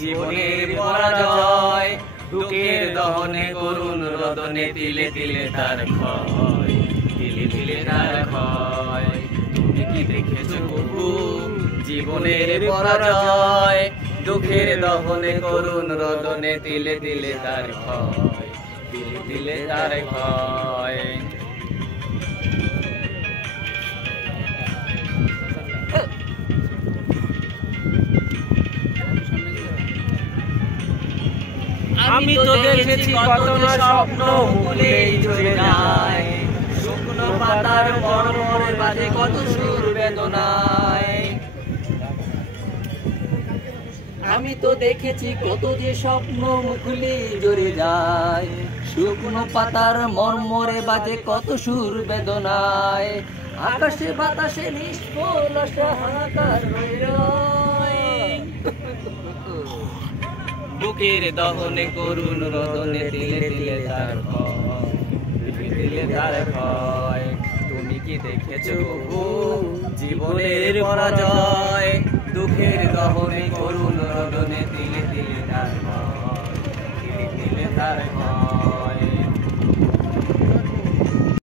জীবনের পরাজয়, দুঃখের দহনে করুণ রদনে তিলে তিলে তার ক্ষয়, তিলে তিলে তার ক্ষয়। তুমি কি দেখেছো কবু জীবনের পরাজয়, দুঃখের দহনে করুণ রদনে তিলে তিলে তার ক্ষয়, তিলে তিলে তার ক্ষয়। আমি তো দেখেছি কত না স্বপ্ন মুকুলেই ঝরে যায়, শুকনো পাতার মরমরে বাজে কত সুর বেদনায়। আমি তো দেখেছি কত যে স্বপ্ন মুকুলেই ঝরে যায়, শুকনো পাতার মরমরে বাজে কত সুর বেদনায়। আকাশে বাতাসে নিষ্ফল হাহাকার বুকের দহনে করুণ রদনে তিলে তিলে তার ক্ষয়, তিলে তিলে তার ক্ষয়। তুমি কি দেখেছো জীবনের পরাজয়, দুঃখের দহনে করুণ রদনে তিলে তিলে তার ক্ষয়, তিলে তিলে তার ক্ষয়।